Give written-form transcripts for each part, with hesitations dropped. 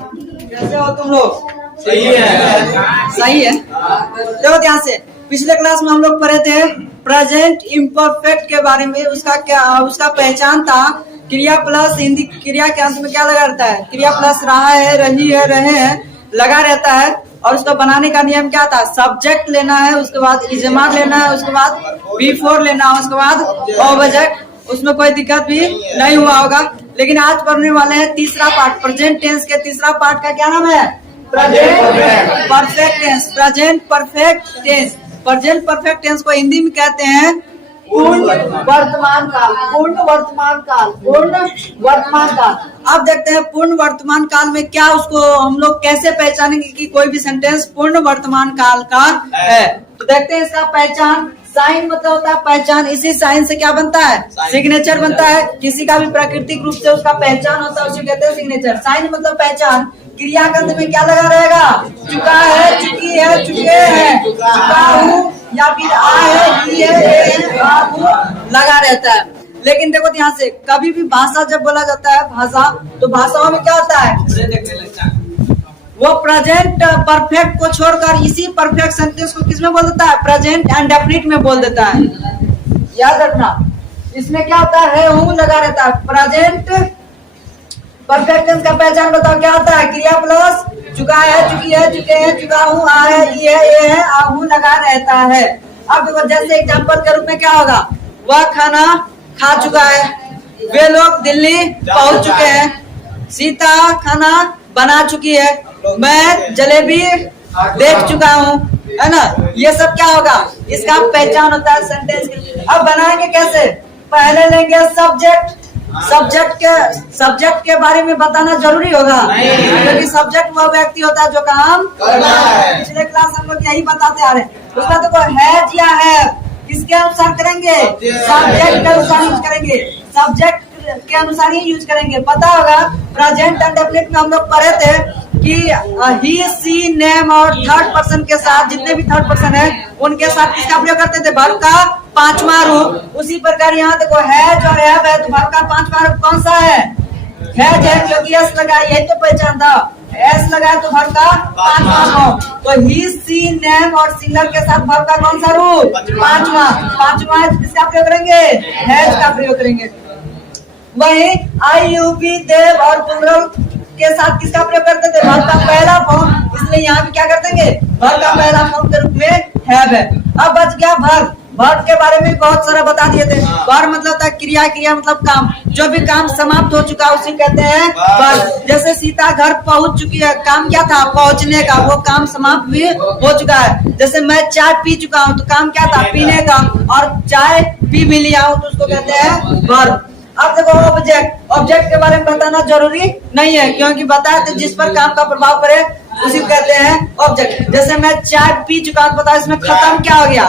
कैसे हो तुम लोग? सही है। सही है। देखो ध्यान से, पिछले क्लास में हम लोग पढ़े थे प्रेजेंट इम्परफेक्ट के बारे में। उसका पहचान था क्रिया प्लस हिंदी क्रिया के अंत में क्या लगा रहता है? क्रिया प्लस रहा है, रही है, रहे हैं लगा रहता है। और उसको बनाने का नियम क्या था? सब्जेक्ट लेना है, उसके बाद इजमार लेना है, उसके बाद बिफोर लेना है, उसके बाद ऑब्जेक्ट। उसमें कोई दिक्कत भी नहीं हुआ होगा। लेकिन आज पढ़ने वाले हैं तीसरा पार्ट, प्रेजेंट टेंस के तीसरा पार्ट का क्या नाम है? Present perfect tense. Present perfect tense. Present perfect tense को हिंदी में कहते हैं पूर्ण वर्तमान काल। पूर्ण वर्तमान काल। पूर्ण वर्तमान काल। अब देखते हैं पूर्ण वर्तमान काल में क्या, उसको हम लोग कैसे पहचानेंगे कि कोई भी सेंटेंस पूर्ण वर्तमान काल का है। तो देखते हैं इसका पहचान। साइन मतलब होता है पहचान। इसी साइन से क्या बनता है? सिग्नेचर बनता है। किसी का भी प्राकृतिक रूप से उसका पहचान होता है, उसे कहते हैं सिग्नेचर। साइन मतलब पहचान। क्रिया के अंत में क्या लगा रहेगा? चुका है, चुकी है, चुके हैं, चुका हूँ, या फिर आ है, ही है, आप हूँ लगा रहता है। लेकिन देखो ध्यान से, कभी भी भाषा जब बोला जाता है भाषा, तो भाषाओं में क्या होता है? वो प्रेजेंट परफेक्ट को छोड़कर इसी परफेक्ट सेंटेंस को किसमें बोल देता है? प्रेजेंट एंड डेफिनिट में बोल देता है। याद रखना, इसमें क्या होता है? हूँ लगा रहता है। प्रेजेंट परफेक्ट टेंस का पहचान बताओ क्या होता है? क्रिया प्लस चुका है, चुकी है, चुके हैं, चुका हूँ, आ है, ये है, आ हूँ लगा रहता है। अब देखो जैसे एग्जाम्पल के रूप में क्या होगा? वह खाना खा चुका है, वे लोग दिल्ली पहुंच चुके हैं, सीता खाना बना चुकी है, मैं जलेबी देख चुका हूँ, है ना? ये सब क्या होगा? इसका पहचान होता है सेंटेंस के। अब बनाएंगे कैसे? पहले लेंगे सब्जेक्ट। सब्जेक्ट के बारे में बताना जरूरी होगा, क्योंकि सब्जेक्ट वह व्यक्ति होता है जो काम करना है। पिछले क्लास हम लोग यही बताते आ रहे हैं। उसका तो कोई है या है, किसके अनुसार करेंगे? सब्जेक्ट के अनुसार यूज करेंगे। सब्जेक्ट के अनुसार ही यूज करेंगे। पता होगा प्रेजेंट एंड डेफिनिट में हम लोग पढ़े थे कि ही, सी, नेम और थर्ड पर्सन के साथ, जितने भी थर्ड पर्सन है उनके साथ किसका प्रयोग करते थे? वर्ब का पांचवा रूप। उसी प्रकार यहाँ देखो है जो है, तो वर्ब का पांचवा रूप कौन सा है? है, क्योंकि एस लगा, यही तो पहचान था। एस लगा तो वर्ब का पांचवा रूप। तो ही, सी, नेम और सिंगल के साथ वर्ब का कौन सा रूप? पांचवा किसका प्रयोग करेंगे? हैज का प्रयोग करेंगे। वही आई, यू, बी, देव और पुनरल के साथ किसका प्रयोग करते थे? वर्ब का पहला फॉर्म। इसलिए यहाँ भी क्या कर देंगे? वर्ब का पहला फॉर्म के रूप में हैव है। अब बच गया वर्ब। वर्ब के बारे में बहुत सारा बता दिए थे। वर्ब मतलब था क्रिया, क्रिया मतलब काम। जो भी काम समाप्त हो चुका उसे कहते हैं वर्ब। जैसे सीता घर पहुंच चुकी है, काम क्या था? पहुंचने का। वो काम समाप्त भी हो चुका है। जैसे मैं चाय पी चुका हूँ, तो काम क्या था? पीने का। और चाय पी भी लिया हूँ, तो उसको कहते हैं वर्ब। अब देखो ऑब्जेक्ट। ऑब्जेक्ट के बारे में बताना जरूरी नहीं है, क्योंकि बताए थे जिस पर काम का प्रभाव पड़े उसी को कहते हैं ऑब्जेक्ट। जैसे मैं चाय पी चुका हूँ, बताओ इसमें खत्म क्या हो गया?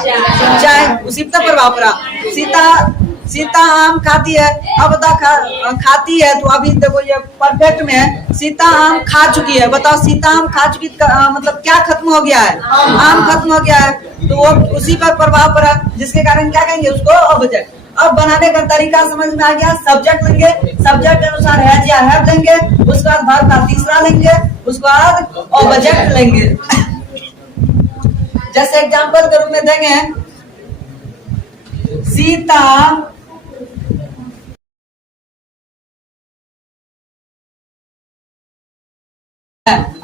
चाय, उसी पर प्रभाव पड़ा। सीता आम खाती है। अब बताओ खाती है, तो अभी देखो ये परफेक्ट में है। सीता आम खा चुकी है। बताओ सीता आम खा चुकी, मतलब क्या खत्म हो गया है? आम खत्म हो गया है, तो वो उसी पर प्रभाव पड़ा, जिसके कारण क्या कहेंगे? उसको ऑब्जेक्ट। अब बनाने का तरीका समझ में आ गया। सब्जेक्ट लेंगे, सब्जेक्ट के अनुसार है या हैव लेंगे, उसके बाद वर्ब का तीसरा लेंगे, उसके बाद ऑब्जेक्ट लेंगे। जैसे एग्जांपल के रूप में देंगे, सीता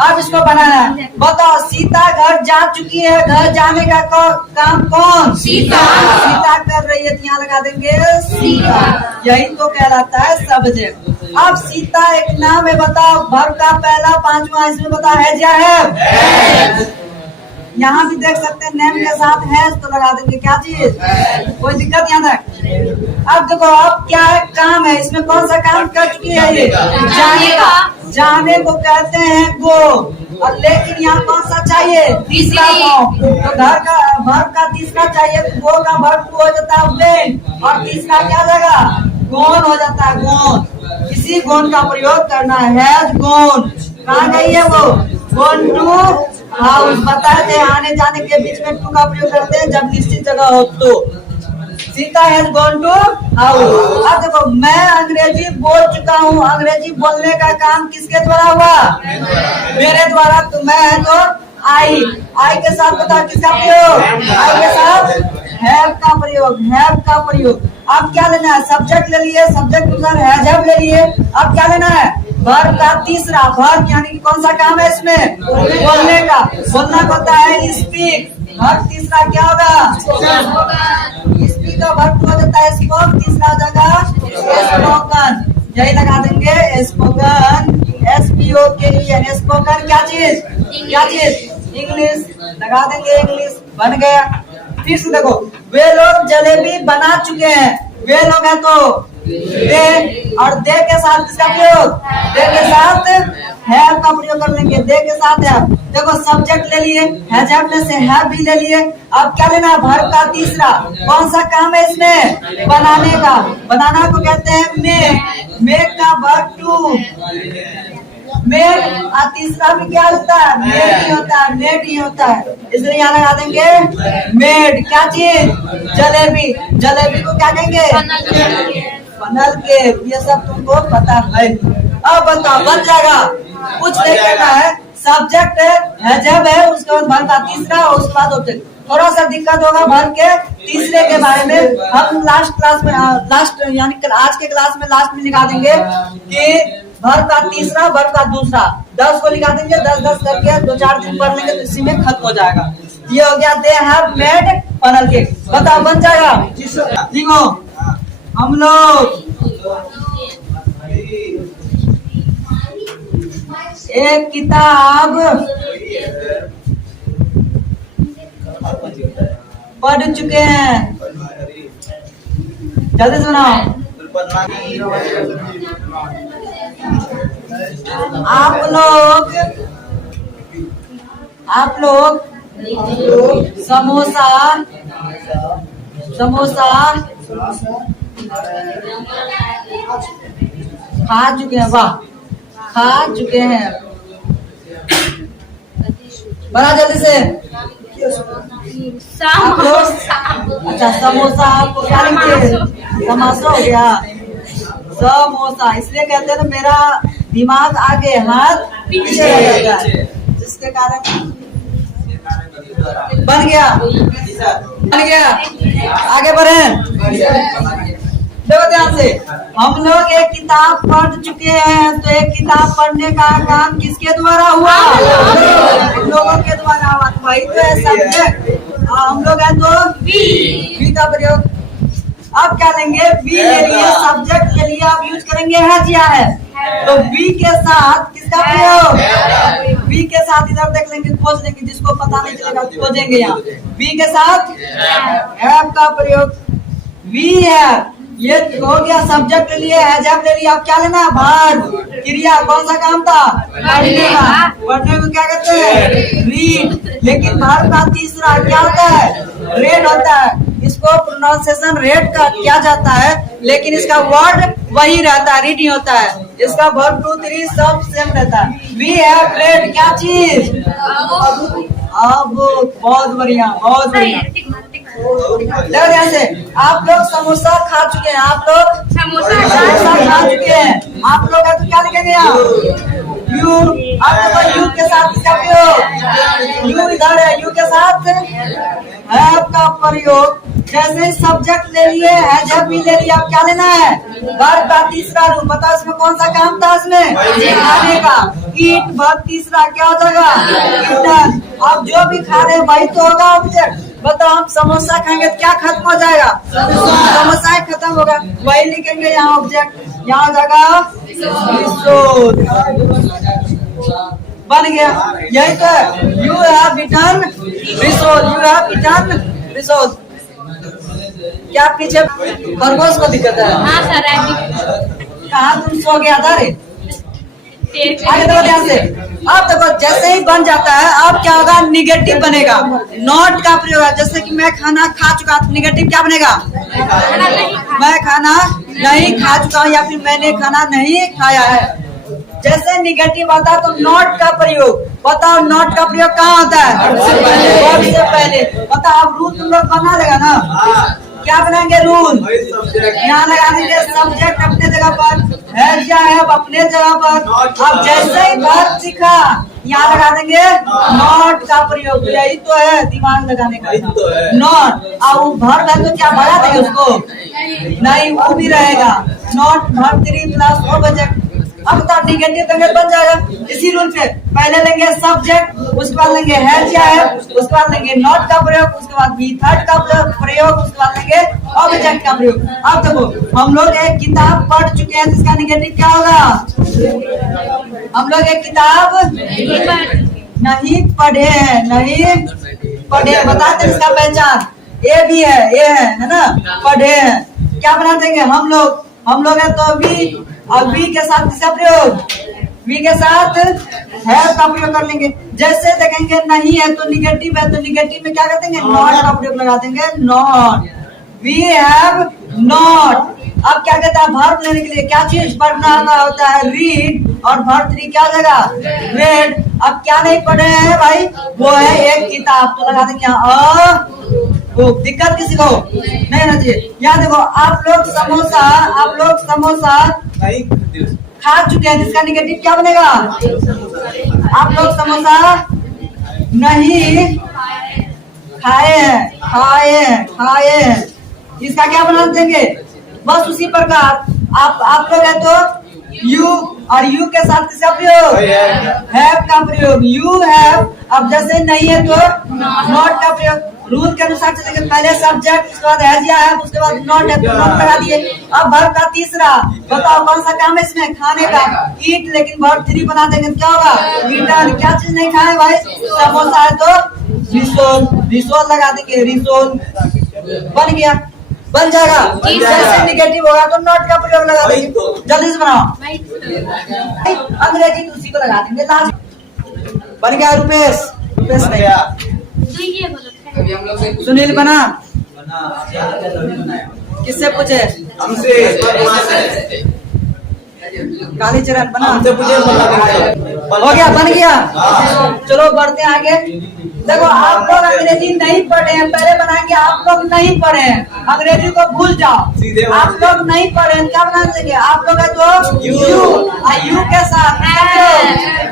अब इसको बनाना है। बताओ सीता घर जा चुकी है। घर जाने का काम कौन? सीता कर रही है, यहाँ लगा देंगे सीता। यही तो कहलाता है सब्जेक्ट। अब सीता एक नाम है। बताओ वर्ब का पहला पांचवा, इसमें बताओ है या है? यहाँ भी देख सकते हैं नेम के साथ है, तो लगा देंगे क्या चीज? कोई दिक्कत यहाँ तक? अब देखो अब क्या है? काम है। इसमें कौन सा काम कर चुकी है? ये जाने का। जाने को कहते हैं गो। और लेकिन यहाँ कौन सा चाहिए? तीसरा फॉर्म। तो घर का वर्ब का तीसरा चाहिए, तो गो का वर्ब हो जाता है वेन, और तीसरा क्या जाएगा? गोन हो जाता है। गोन। इसी गोन का प्रयोग करना है। गोन कहाँ गई है? वो गोन टू हाउस। बताए थे आने जाने के बीच में टू का प्रयोग करते हैं जब निश्चित जगह हो तो। Sita has gone to house. अब देखो मैं अंग्रेजी बोल चुका हूँ, अंग्रेजी बोलने का काम किसके द्वारा हुआ? मेरे द्वारा। तो मैं है तो आई के साथ बताओ किसका प्रयोग? आई के साथ हैव का प्रयोग, हैव का प्रयोग। अब क्या लेना है? सब्जेक्ट ले लिए, सब्जेक्ट के साथ हैव ले लिए। अब क्या लेना है? वर्ब का तीसरा, वर्ब यानी कि कौन सा काम है इसमें? बोलने का। बोलना होता है स्पीक। वर्ब तीसरा क्या होगा? स्पीक का वर्ब हो जाता है स्पोक, तीसरा हो जाएगा स्पोकन। यही लगा देंगे स्पोकन, SPOKEN। स्पोकन क्या चीज? क्या चीज? इंग्लिश। लगा देंगे इंग्लिश, बन गया। फिर से देखो, वे लोग जलेबी बना चुके हैं। वे लोग हैं तो दे, और दे के साथ किसका प्रयोग? दे के साथ हैव का प्रयोग कर लेंगे। दे के साथ है। देखो सब्जेक्ट ले लिए, हैव में से हैव भी ले लिए। अब क्या लेना है? वर्ब का तीसरा। कौन सा काम है इसमें? बनाने का। बनाना को कहते हैं मेक। मेक का वर्ब टू मेड, और तीसरा भी क्या होता है? मेड ही होता है, मेड ही होता है। इसलिए यहाँ लगा देंगे मेड। क्या चीज? जलेबी। जलेबी को क्या कहेंगे? Funnel cake. ये सब तुमको पता है। अब बताओ, बन जाएगा। कुछ नहीं करना है। सब्जेक्ट है जब है, उसके बाद वर्ब का तीसरा, और उसके बाद ऑब्जेक्ट। थोड़ा सा दिक्कत होगा वर्ब के तीसरे के बारे में। हम लास्ट क्लास में, लास्ट यानी आज के क्लास में लास्ट में लिखा देंगे कि वर्ब का तीसरा, वर्ब का दूसरा। 10 को लिखा देंगे, 10-10 करके 2-4 दिन पढ़ लेंगे तो इसी में खत्म हो जाएगा। ये हो गया they have made funnel cake. बताओ बन जाएगा? देखो हम लोग एक किताब पढ़ चुके हैं। जल्दी सुनाओ। आप लोग समोसा खा चुके हैं। वाह, खा चुके हैं। बड़ा जल्दी से। आप लोग अच्छा समोसा, आपको क्या लिखते? समोसा हो गया। समोसा इसलिए कहते हैं ना, मेरा दिमाग आगे हाथ पीछे रह जाता है, जिसके कारण बन गया। आगे बढ़े। देखो ध्यान से, हम लोग एक किताब पढ़ चुके हैं। तो एक किताब पढ़ने का काम किसके द्वारा हुआ? हम लोगों के द्वारा हुआ। वही तो है सब्जेक्ट। हम लोग हैं तो बी का प्रयोग। अब क्या लेंगे? बी ले लिए, सब्जेक्ट ले लिया। अब यूज करेंगे है। तो बी के साथ किसका प्रयोग? बी के साथ इधर देख लेंगे, खोज लेंगे। जिसको पता नहीं चलेगा खोजेंगे यहाँ। बी के साथ हैव का प्रयोग। बी है, ये हो गया। सब्जेक्ट ले लिए, हैव ले लिया। अब क्या लेना है? वर्ब, क्रिया। कौन सा काम था? पढ़ने का। पढ़ने को क्या कहते हैं? रीड। लेकिन वर्ब का तीसरा क्या होता है? रेड होता है। इसको प्रोनाउंसिएशन रेड का किया जाता है, लेकिन इसका वर्ड वही रहता है, रीड नहीं होता है। इसका वर्ब 2, 3 सब सेम रहता है। वी हैव रेड क्या चीज? अब बहुत बढ़िया, बहुत बढ़िया। ध्यान से, आप लोग समोसा खा चुके हैं। आप लोग समोसा खा चुके हैं। आप लोग तो क्या लिखेंगे यहाँ? यू। आप यू के साथ क्या प्रयोग? यू इधर है, यू के साथ हैव का प्रयोग। जैसे सब्जेक्ट ले लिए, हैव भी ले लिया। अब क्या लेना है? वर्ब का तीसरा रूप। बताओ इसमें कौन सा काम था? इसमें खाने का। ईट, वर्ब तीसरा क्या हो जाएगा? ईटन। अब जो भी खा रहे वही तो होगा ऑब्जेक्ट। बताओ हम समोसा खाएंगे तो क्या खत्म हो जाएगा? समोसा ही खत्म होगा। वही लिखेंगे यहाँ ऑब्जेक्ट। यहाँ जाएगा बन गया। यही तो है। You have eaten resource. You have eaten resource. क्या पीछे खरगोश को दिक्कत है? हाँ सर। कहाँ तुम सो गया था रे? आगे देखो ध्यान से। अब देखो जैसे ही बन जाता है, अब क्या होगा? निगेटिव बनेगा। नॉट का प्रयोग है। जैसे कि मैं खाना खा चुका, तो निगेटिव क्या बनेगा? मैं खाना नहीं खा चुका हूँ, या फिर मैंने खाना नहीं खाया है। जैसे निगेटिव आता है तो नॉट का प्रयोग। बताओ नॉट का प्रयोग कहाँ होता है? वर्ब से पहले। बताओ अब रूल तुम लोग बना लेगा ना? क्या बनाएंगे रूल, यहाँ लगा देंगे सब्जेक्ट अपने जगह पर, है या है अपने जगह पर। अब जैसे ही वर्ब सीखा यहाँ लगा देंगे नॉट का प्रयोग, यही तो है दिमाग लगाने का नॉट। अब वो वर्ब है तो क्या भगा देंगे उसको, नहीं वो भी रहेगा नॉट वर्ब 3 प्लस ऑब्जेक्ट। अब तो निगेटिव देंगे बन जाएगा इसी रूल पे, पहले लेंगे सब्जेक्ट, उसके बाद लेंगे है या है, उसके बाद लेंगे नॉट का प्रयोग, उसके बाद बी थर्ड का प्रयोग, उसके बाद लेंगे ऑब्जेक्ट का प्रयोग। अब देखो हम लोग एक किताब पढ़ चुके हैं जिसका निगेटिव क्या होगा, हम लोग एक किताब नहीं पढ़े हैं, नहीं पढ़े, बताते इसका पहचान ए भी है, ए है ना, पढ़े हैं। क्या बना देंगे हम लोग है तो अभी के साथ किसका प्रयोग, वी के साथ हैव का प्रयोग कर लेंगे। जैसे देखेंगे नहीं है तो निगेटिव है, तो निगेटिव में क्या कर देंगे नॉट का प्रयोग लगा देंगे, नॉट वी हैव नॉट। अब क्या कहता है वर्ब लेने के लिए क्या चीज पढ़ना होता है, रीड, और वर्ब 3 क्या जगह रेड। अब क्या नहीं पढ़े हैं भाई, वो है एक किताब, तो लगा देंगे यहाँ वो, दिक्कत किसी को नहीं ना चाहिए। यहाँ देखो आप लोग समोसा खा चुके हैं जिसका निगेटिव क्या बनेगा, आप लोग समोसा नहीं खाए हैं, इसका क्या बना देंगे, बस उसी प्रकार आप लोग है तो यू, और यू के साथ किसका प्रयोग, हैव का प्रयोग, यू हैव। अब जैसे नहीं है तो नॉट का प्रयोग, रूल के अनुसार चलेंगे, पहले सब्जेक्ट, उसके बाद हैज या है, उसके बाद नॉट है तो नॉट लगा दिए। अब वर्ब का तीसरा, बताओ कौन सा काम है इसमें, खाने का, ईट, लेकिन वर्ब 3 बना देंगे क्या होगा, ईटन। क्या चीज नहीं खाए भाई, समोसा है तो रिसोल लगा देंगे, रिसोल बन गया, बन जाएगा। जैसे निगेटिव होगा तो नॉट का प्रयोग लगा देंगे, जल्दी से बनाओ। अंग्रेजी तो उसी को लगा देंगे लास्ट, बन गया रुपेश नहीं, सुनील बना, किससे पूछे, कालीचरण बना, हो गया, बन गया। चलो बढ़ते हैं आगे। देखो आप लोग अंग्रेजी नहीं पढ़े हैं, पहले बनाएंगे आप लोग नहीं पढ़े हैं, अंग्रेजी को भूल जाओ, आप लोग नहीं पढ़े हैं, क्या बना देंगे, आप लोग है तो यू के साथ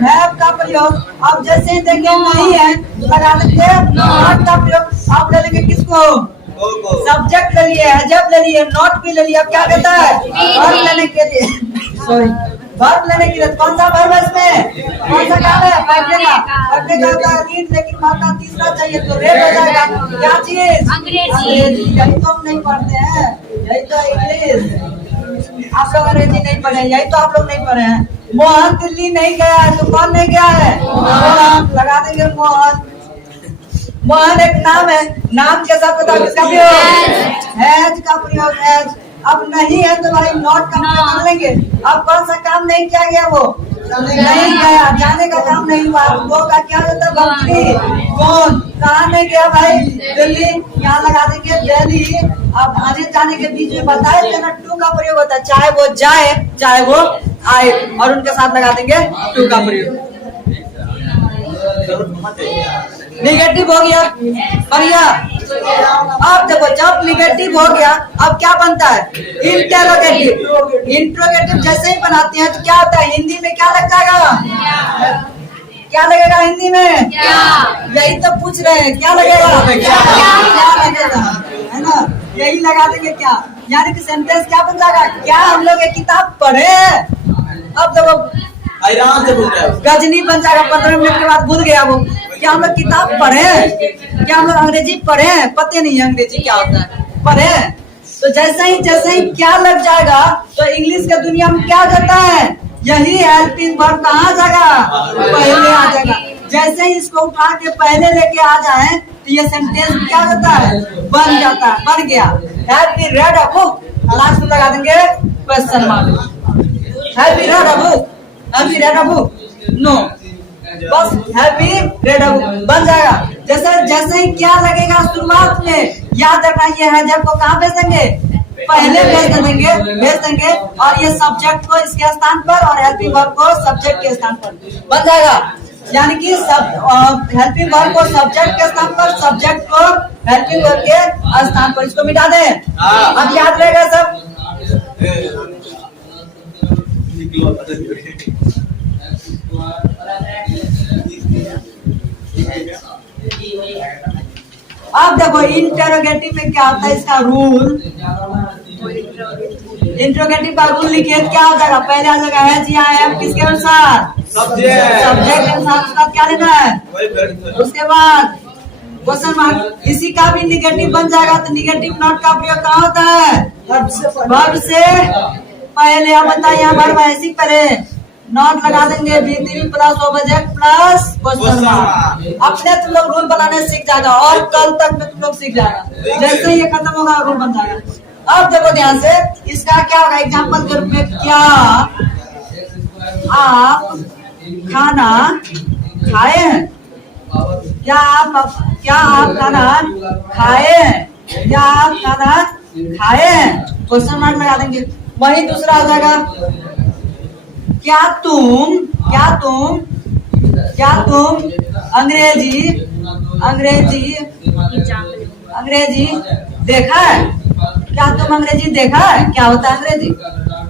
हैव का प्रयोग। अब जैसे ही देंगे नहीं है लगा देंगे नॉट का प्रयोग। आप ले लेंगे किसको, सब्जेक्ट ले लिए, हैजब ले लिए, नॉट भी ले लिया। अब क्या कहता है वर्ब लेने के लिए, सॉरी वर्ब लेने के लिए कौन सा वर्ब है इसमें, कौन सा काम है, पढ़ने का होता है रीड, लेकिन वर्ब का तीसरा चाहिए तो रेड हो जाएगा। क्या चीज, अंग्रेजी, यही तो हम नहीं पढ़ते हैं, यही तो इंग्लिश। आप लोग अंग्रेजी नहीं पढ़े, यही तो आप लोग नहीं पढ़े हैं। मोहन दिल्ली नहीं गया है तो कौन नहीं गया है, मोहन लगा देंगे, मोहन एक नाम है, नाम के साथ बताओ किसका प्रयोग, हैज का प्रयोग, हैज। अब नहीं है तो भाई नॉट का प्रयोग कर लेंगे। अब कौन सा काम नहीं किया गया, वो नहीं गया, जाने का काम नहीं हुआ, वो का क्या होता है, बकरी, कौन कहाँ नहीं गया भाई, दिल्ली, यहाँ लगा देंगे दिल्ली। अब आने जाने के बीच में बताए थे ना टू का प्रयोग होता है, चाहे वो जाए चाहे वो आए, और उनके साथ लगा देंगे टू का प्रयोग। निगेटिव हो गया, बढ़िया। अब देखो जब निगेटिव हो गया अब क्या बनता है, इंटेरोगेटिव। इंट्रोगेटिव जैसे ही बनाते हैं तो क्या होता है, हिंदी में क्या लग जाएगा, क्या लगेगा हिंदी में, यही तो पूछ रहे हैं, क्या लगेगा, क्या लगेगा, है ना, यही लगा देंगे क्या, यानी कि सेंटेंस क्या बन जाएगा, क्या हम लोग एक किताब पढ़े। अब देखो गजनी बन जाएगा, 15 मिनट के बाद भूल गया वो, क्या हम लोग किताब पढ़े, क्या हम लोग अंग्रेजी पढ़े, पते नहीं है अंग्रेजी क्या होता है, पढ़े। तो जैसे ही क्या लग जाएगा तो इंग्लिश के दुनिया में क्या जाता है, यही हेल्पिंग वर्ब कहाँ आ जाएगा, पहले आ जाएगा। जैसे ही इसको उठा के पहले लेके आ जाए तो ये सेंटेंस क्या होता है, बन जाता है, बन गया। Have we read a book, लास्ट में लगा देंगे question mark. Have we read a book, have we read a book, no, बस have we read a book बन जाएगा। जैसे ही क्या लगेगा शुरुआत में, याद रखना ये है जब को कहाँ भेज देंगे, पहले भेज देंगे, और ये सब्जेक्ट को इसके स्थान पर और हेल्पिंग वर्ब को सब्जेक्ट के स्थान पर बन जाएगा। यानी कि सब हेल्पिंग वर्ब को सब्जेक्ट के स्थान पर, सब्जेक्ट को हेल्पिंग वर्ब के स्थान पर, इसको मिटा दें। अब याद रहेगा सब। अब देखो इंटरोगेटिव में क्या होता है, इसका रूल। इंटरोगेटिव का रूल लिखिए, क्या हो जाएगा? पहले आ जाएगा है जी आई एम, किसके अनुसार? सब्जेक्ट के अनुसार। उसका क्या लेना है? उसके बाद क्वेश्चन मार्क। इसी का भी निगेटिव बन जाएगा, तो निगेटिव नॉट का प्रयोग कहाँ होता है? वर्ब से पहले। अब बताइए यहाँ वर्ब ऐसी पहले नॉट लगा देंगे, V3 plus object plus question mark. अपने तुम लोग रूल बनाने सीख जाएगा और कल तक में तुम लोग सीख जाएगा। जैसे ही ये खत्म होगा रूल बन जाएगा। अब देखो ध्यान से, इसका क्या होगा? एग्जाम्पल के रूप में, क्या आप खाना खाए हैं? क्या आप खाना खाए हैं? क्या आप खाना खाए हैं? क्वेश्चन मार्क लगा देंगे। वही दूसरा आ जाएगा, क्या तुम अंग्रेजी देखा है? क्या तुम अंग्रेजी देखा है? क्या होता है अंग्रेजी?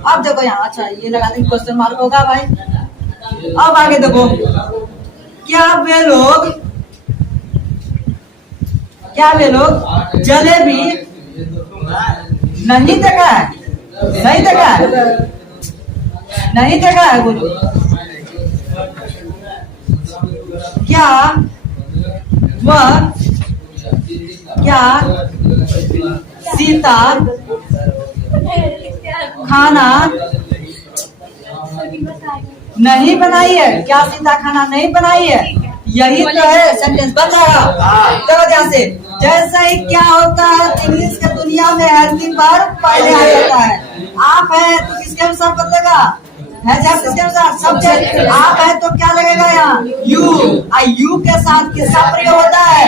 अब देखो यहाँ, अच्छा ये लगा देंगे, क्वेश्चन मार्क होगा भाई। अब आगे देखो, क्या वे लोग जलेबी नहीं देखा है? नहीं देखा है? नहीं देखा है बोलो। क्या सीता खाना नहीं बनाई है? क्या सीता खाना नहीं बनाई है? यही तो है, सेंटेंस बन जाएगा। देखो ध्यान से, जैसे ही क्या होता है इंग्लिश के दुनिया में हेल्पिंग वर्ब पहले आ जाता है। आप है तो किसके अनुसार बदलेगा? है जब किसके अनुसार? सब्जेक्ट। आप है तो क्या लगेगा यहाँ? यू। यू के साथ किसका प्रयोग होता है?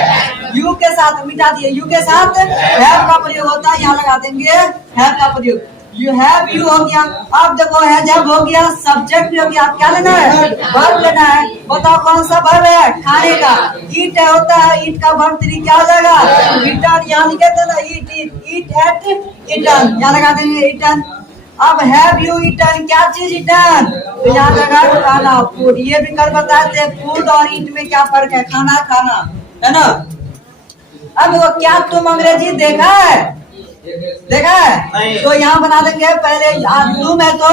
यू के साथ, मिटा दिए, यू के साथ हैव का प्रयोग होता है। यहाँ लगा देंगे हैव का प्रयोग। यू हैव, यू हो गया। अब देखो है जब हो गया, सब्जेक्ट भी हो गया। आप क्या लेना है? वर्ब लेना है। बताओ कौन सा वर्ब है? खाने का। ईट होता है, ईट का वर्ब 3 क्या हो जाएगा? ईटन। यहाँ लिखे थे ना, ईट एट ईटन, यहाँ लगा देंगे ईटन। अब हैव यू ईटन, क्या चीज ईटन? तो यहाँ लगा खाना, फूड। ये भी कल बताते हैं फूड और ईट में क्या फर्क है? खाना है ना। अब देखो, क्या तुम अंग्रेजी देखा है? देखा है? तो यहाँ बना देंगे पहले, तुम है तो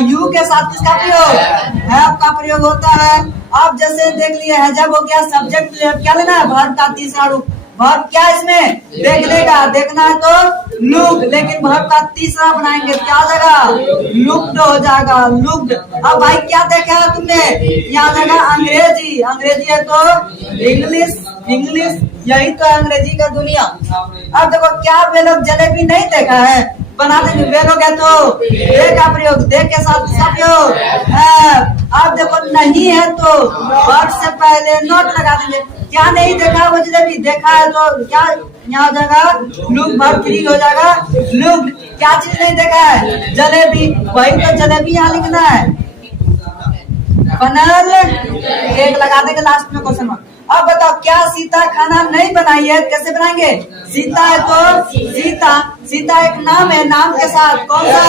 यू के साथ किसका प्रयोग? हैव का प्रयोग होता है। अब जैसे देख लिए है जब हो गया, सब्जेक्ट क्या लेना है? वर्ब का तीसरा रूप। वर्ब क्या इसमें? देखने का। देखना है तो लुक, लेकिन वर्ब का तीसरा बनाएंगे, क्या हो जाएगा? लुक्ड हो जाएगा, लुक्ड। अब भाई क्या देखा है तुमने? यहाँ जगह अंग्रेजी है तो इंग्लिश, यही तो है अंग्रेजी का दुनिया। अब देखो, क्या वे लोग जलेबी नहीं देखा है? बना देंगे, वे लोग है तो दे का प्रयोग, दे के साथ किसका प्रयोग? है। अब देखो नहीं है तो वर्ब से पहले नॉट लगा देंगे। क्या नहीं देखा? वो जलेबी देखा है तो क्या यहाँ हो जाएगा? लुक, वर्ब 3 हो जाएगा लुक्ड। क्या चीज नहीं देखा है? जलेबी। वही तो जलेबी यहाँ लिखना है। बनल एक लगा देंगे लास्ट में क्वेश्चन मार्क। अब बताओ, क्या सीता खाना नहीं बनाई है? कैसे बनाएंगे? सीता है तो सीता एक नाम है, नाम के साथ कौन सा?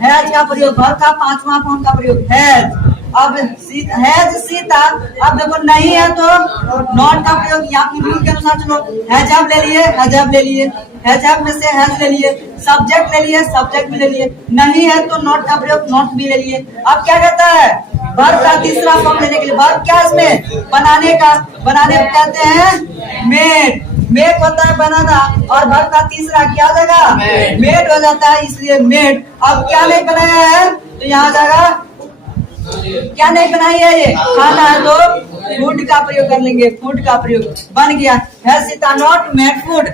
हैज का प्रयोग। वर्ब का 5वां फॉर्म का प्रयोग हैज। अब हैज सीता। अब देखो नहीं है तो नॉट का प्रयोग, या फिर रूल के अनुसार चलो, हैजब ले लिए, हैजब में से हैज ले लिए, सब्जेक्ट ले लिए, सब्जेक्ट भी ले लिए। नहीं है तो नॉट का प्रयोग, नॉट भी ले लिए। अब क्या कहता है? वर्ब का तीसरा फॉर्म लेने के लिए। वर्ब क्या इसमें? बनाने का। बनाने को कहते हैं मेड होता है बनाना, और वर्ब का तीसरा क्या हो जाएगा? मेड हो जाता है, इसलिए मेड। अब क्या नहीं बनाया है तो यहाँ जाएगा, क्या नहीं बनाई है? ये खाना है तो फूड का प्रयोग कर लेंगे, फूड का प्रयोग बन गया है। सीता नॉट मेड फूड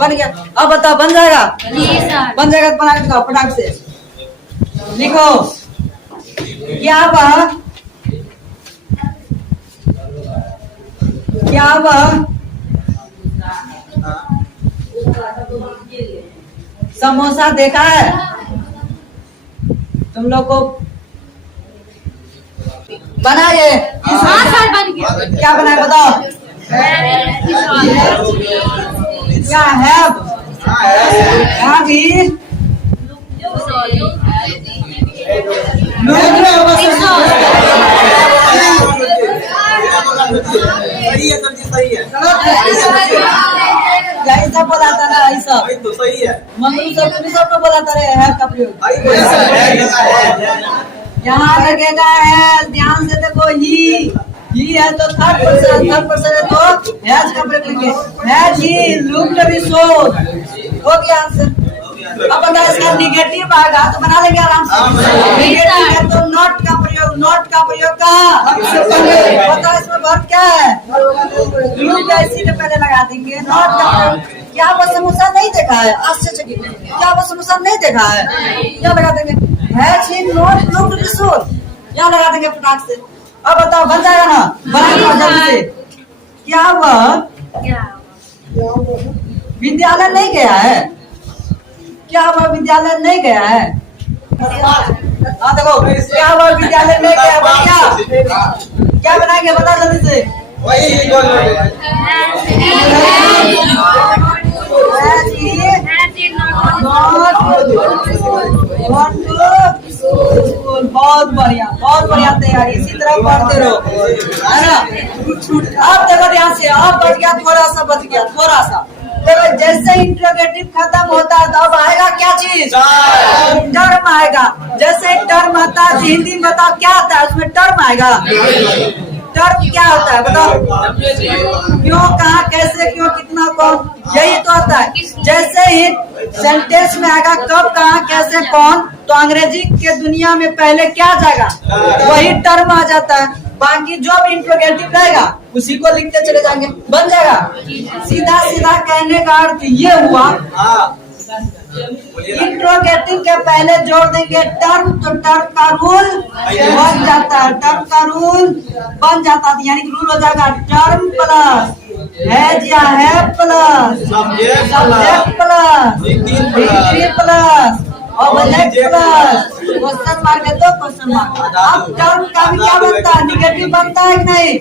बन गया। अब बताओ बन जाएगा? बन जाएगा तो बना के दिखाओ फटाक से। लिखो, क्या वह समोसा देखा है? तुम लोग को बनाइए। हाँ सर बन गया। क्या बनाए बताओ? क्या है? यहाँ भी सही है सर जी, सही है। यही सब बोलाता ना, यही सब तो सही है। मंगलू सबको बोलाता रहे है का प्रयोग। यहाँ लगेगा है, ध्यान से देखो। ही है तो थर्ड पर्सन है तो हैज का प्रयोग लेंगे। हैज ही लुक्ड रिसोर्स हो गया आंसर। अब बता इसका निगेटिव आएगा तो बना लेंगे आराम से। निगेटिव है तो नॉट का प्रयोग कहाँ? बता इसमें वर्ब क्या है? लुक इसी के पहले लगा देंगे। नॉट का प्रयोग क्या वो समोसा नहीं देखा है? आश्चर्यचकित, क्या वो समोसा नहीं देखा है? क्या लगा देंगे? Has he not looked resource, यहाँ लगा देंगे फटाक से। अब बताओ बन जाएगा ना? बनाएंगे जल्दी से। क्या वह विद्यालय नहीं गया है? क्या वह विद्यालय नहीं गया है? हाँ देखो, क्या वह विद्यालय नहीं गया? क्या बनाएंगे बता जल्दी से। बहुत बढ़िया तैयारी, इसी तरह पढ़ते रहो, है ना? अब देखो ध्यान से, अब बच गया थोड़ा सा देखो, जैसे इंट्रोगेटिव खत्म होता है तो अब आएगा क्या चीज? टर्म आएगा। जैसे टर्म आता है तो हिंदी में बताओ क्या आता है? उसमें टर्म आएगा। टर्म क्या होता है बताओ? क्यों, कहाँ, कैसे, क्यों, कितना, कौन, यही तो आता है। जैसे ही सेंटेंस में आएगा कब, कहाँ, कैसे, कौन, तो अंग्रेजी के दुनिया में पहले क्या जाएगा? वही टर्म आ जाता है। बाकी जो भी इंट्रोगेटिव रहेगा उसी को लिखते चले जाएंगे, बन जाएगा। सीधा कहने का अर्थ ये हुआ, इंट्रोगेटिव के पहले जोड़ देंगे टर्म तो टर्म का रूल बन जाता है। यानी रूल हो जाएगा टर्म प्लस हैज या have plus subject plus degree plus object plus question mark है तो क्वेश्चन मार्क। अब टर्म का भी क्या बनता है? निगेटिव बनता है कि नहीं?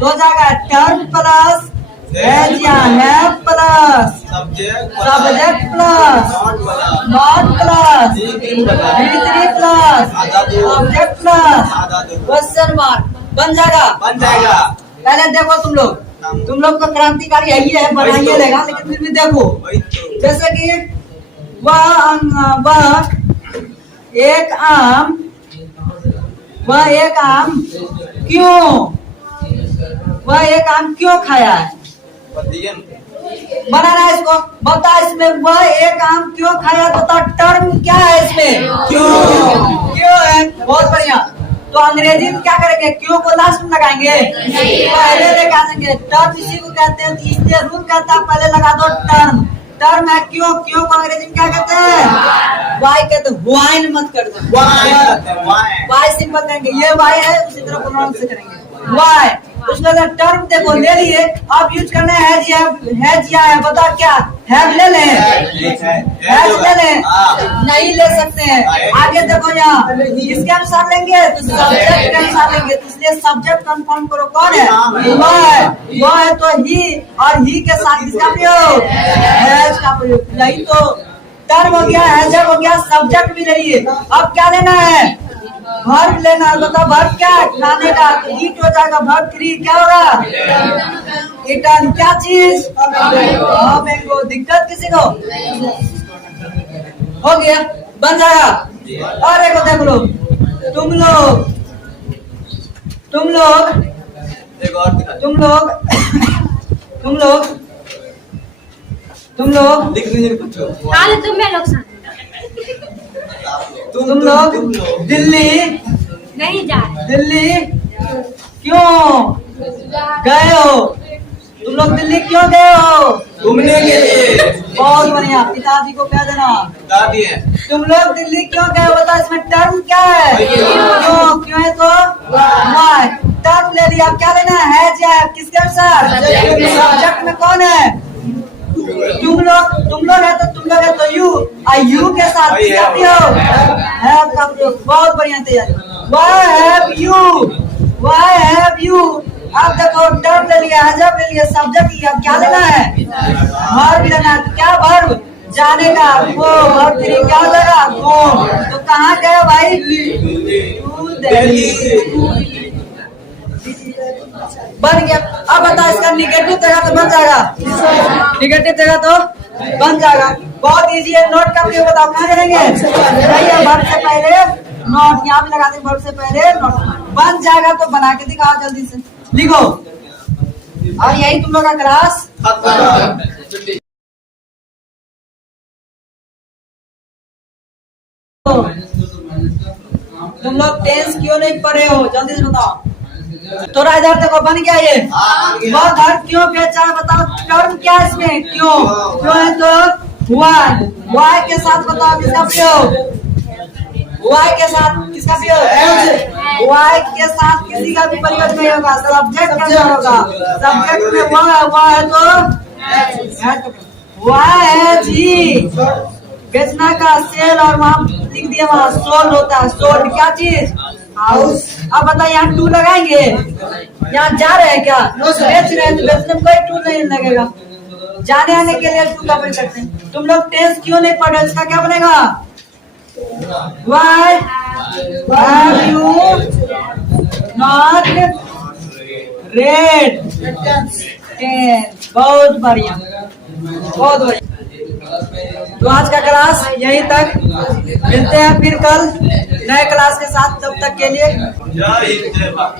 तो जाएगा टर्म प्लस हैज या have plus subject plus not plus degree plus object plus question mark बन जाएगा। पहले देखो तुम लोग का क्रांतिकारी यही है, बनाइए लेगा, लेकिन फिर भी देखो। जैसे कि वह एक आम क्यों खाया है? बनाना है इसको। बता इसमें वह एक आम क्यों खाया, बता टर्म क्या है इसमें? क्यों है। बहुत बढ़िया। तो अंग्रेजी में क्या करेंगे? क्यों को लास्ट में लगाएंगे, पहले लगा देंगे। टर्म इसी को कहते हैं, इसलिए रूल कहता है पहले लगा दो टर्म। टर्म है क्यों को अंग्रेजी में क्या कहते हैं? वाई कहते हैं। वाइन मत कर दो, वाई सिंपल करेंगे। ये वाई है, उसी तरह प्रोनाउंस से करेंगे वाई। उसमें टर्म देखो ले लिए, अब यूज करना है हैज या है। बता क्या? हैव ले लें, नहीं ले सकते हैं। आगे देखो यहाँ किसके अनुसार लेंगे? तो सब्जेक्ट के अनुसार लेंगे, तो इसलिए सब्जेक्ट कंफर्म करो कौन है? वह है तो ही, और ही के साथ किसका प्रयोग? हैज का प्रयोग। यही तो टर्म हो गया, हैज हो गया, सब्जेक्ट भी ले लिए। अब क्या लेना है? वर्ब लेना है। बताओ वर्ब क्या है? खाने का, तो ईट हो जाएगा। वर्ब 3 क्या होगा? इटन। क्या चीज? मैंगो। दिक्कत किसी को? हो गया, बन जाएगा। और एक देख लो, तुम लोग दिल्ली नहीं जाए। दिल्ली क्यों गए हो? तुम लोग दिल्ली क्यों गए हो? घूमने के लिए। बहुत बढ़िया। पिताजी को कह देना तुम लोग दिल्ली क्यों गए हो? बता इसमें टर्म क्या है? क्यों है तो वाई। टर्म ले लिया, क्या लेना है? हैज या हैव किसके अनुसार? सब्जेक्ट में कौन है? तुम लोग है तो यू के साथ किसका प्रयोग? हैव का प्रयोग। बहुत बढ़िया तैयारी। Why have you? Why have you? आप देखो टर्म ले लिया, हैजब ले लिया, सब्जेक्ट लिया, क्या लेना है? वर्ब लेना है। क्या वर्ब? जाने का वो वर्ब थ्री क्या लगा? गो। तो कहाँ गया भाई? टू दिल्ली। बन गया। अब बता इसका निगेटिव देगा तो बन जाएगा, निगेटिव देगा तो बन जाएगा। बहुत इजी है। नोट करके बताओ कहाँ करेंगे? वर्ब से पहले नोट, यहाँ भी लगा देंगे वर्ब से पहले नोट। बन जाएगा तो बना के दिखाओ जल्दी से, लिखो। और यही तुम लोग का क्लास तुम लोग टेंस क्यों नहीं पढ़े हो? जल्दी से बताओ। थोड़ा इधर देखो, बन गया ये। वह घर क्यों बेचा? बताओ टर्म क्या है इसमें? क्यों? क्यों है तो वाई। वाई के साथ बताओ किसका प्रयोग? वाई के साथ किसका प्रयोग? वाई के साथ किसी का भी प्रयोग नहीं होगा, सब्जेक्ट के अंदर होगा। सब्जेक्ट में वह है तो वाई है जी। बेचना का सेल, और वहाँ लिख दिया वहाँ सोल्ड होता है। सोल्ड क्या चीज? हाउस। अब बताइए यहाँ टू लगाएंगे? यहाँ जा रहे हैं क्या? बेच रहे हैं तो बेचने में कोई टू नहीं लगेगा। जाने आने के लिए टू का प्रयोग करते हैं। तुम लोग टेंस क्यों नहीं पढ़े? इसका क्या बनेगा? Why have you not read? बहुत बढ़िया, बहुत बढ़िया। तो आज का क्लास यहीं तक, मिलते हैं फिर कल नए क्लास के साथ। तब तक के लिए जय हिंद, जय भारत।